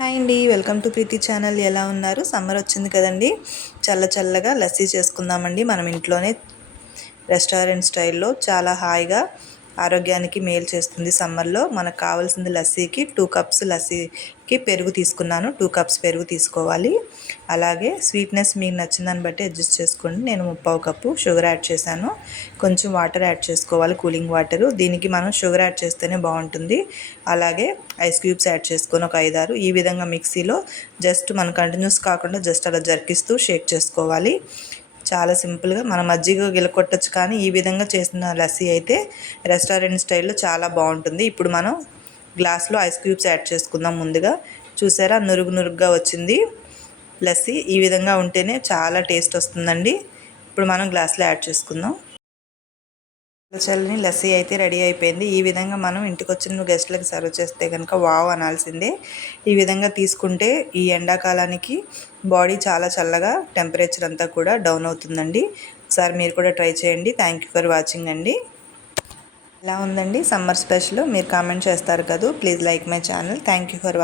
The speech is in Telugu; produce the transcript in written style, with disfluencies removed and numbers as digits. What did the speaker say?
హాయ్ అండి, వెల్కమ్ టు ప్రీతి ఛానల్. ఎలా ఉన్నారు? సమ్మర్ వచ్చింది కదండి, చల్లగా లస్సీ చేసుకుందామండి మనం ఇంట్లోనే. రెస్టారెంట్ స్టైల్లో చాలా హాయిగా ఆరోగ్యానికి మేలు చేస్తుంది. సమ్మర్లో మనకు కావాల్సింది లస్సీకి 2 కప్స్ లస్సీకి పెరుగు తీసుకున్నాను. 2 కప్స్ పెరుగు తీసుకోవాలి. అలాగే స్వీట్నెస్ మీకు నచ్చిన దాన్ని బట్టి అడ్జస్ట్ చేసుకోండి. నేను 3/4 కప్పు షుగర్ యాడ్ చేశాను. కొంచెం వాటర్ యాడ్ చేసుకోవాలి, కూలింగ్ వాటరు. దీనికి మనం షుగర్ యాడ్ చేస్తేనే బాగుంటుంది. అలాగే ఐస్ క్యూబ్స్ యాడ్ చేసుకొని ఒక 5-6 ఈ విధంగా మిక్సీలో జస్ట్ మనం కంటిన్యూస్ కాకుండా జస్ట్ అలా జర్కిస్తూ షేక్ చేసుకోవాలి. చాలా సింపుల్గా మనం మజ్జిగ గిలకొట్టచ్చు, కానీ ఈ విధంగా చేసిన లస్సీ అయితే రెస్టారెంట్ స్టైల్లో చాలా బాగుంటుంది. ఇప్పుడు మనం గ్లాస్లో ఐస్ క్యూబ్స్ యాడ్ చేసుకుందాం. ముందుగా చూసారా, నురుగుగా వచ్చింది లస్సీ. ఈ విధంగా ఉంటేనే చాలా టేస్ట్ వస్తుందండి. ఇప్పుడు మనం గ్లాస్లో యాడ్ చేసుకుందాం. చల్లని లస్సీ అయితే రెడీ అయిపోయింది. ఈ విధంగా మనం ఇంటికి వచ్చిన గెస్ట్లకు సర్వ్ చేస్తే కనుక వావ్ అనాల్సిందే. ఈ విధంగా తీసుకుంటే ఈ ఎండాకాలానికి బాడీ చాలా చల్లగా, టెంపరేచర్ అంతా కూడా డౌన్ అవుతుందండి. ఒకసారి మీరు కూడా ట్రై చేయండి. థ్యాంక్ యూ ఫర్ వాచింగ్ అండి. ఎలా ఉందండి సమ్మర్ స్పెషల్? మీరు కామెంట్ చేస్తారు కదా. Please like my channel. Thank you for